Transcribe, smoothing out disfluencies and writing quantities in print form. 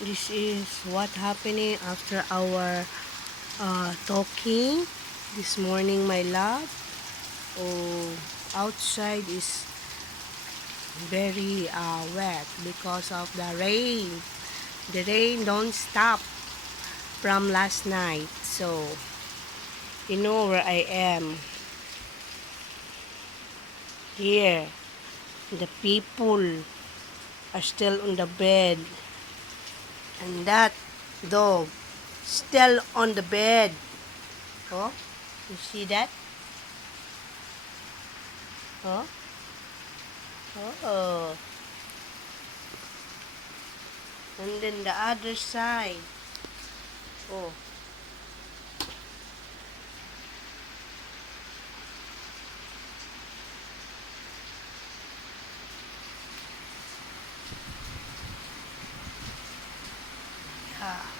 This is what happening after our talking this morning, my love. Oh, outside is very wet because of the rain. The rain don't stop from last night. So, you know where I am. Here, the people are still on the bed. And that dog still on the bed. Oh, you see that? Oh, oh. And then the other side. Oh, yeah.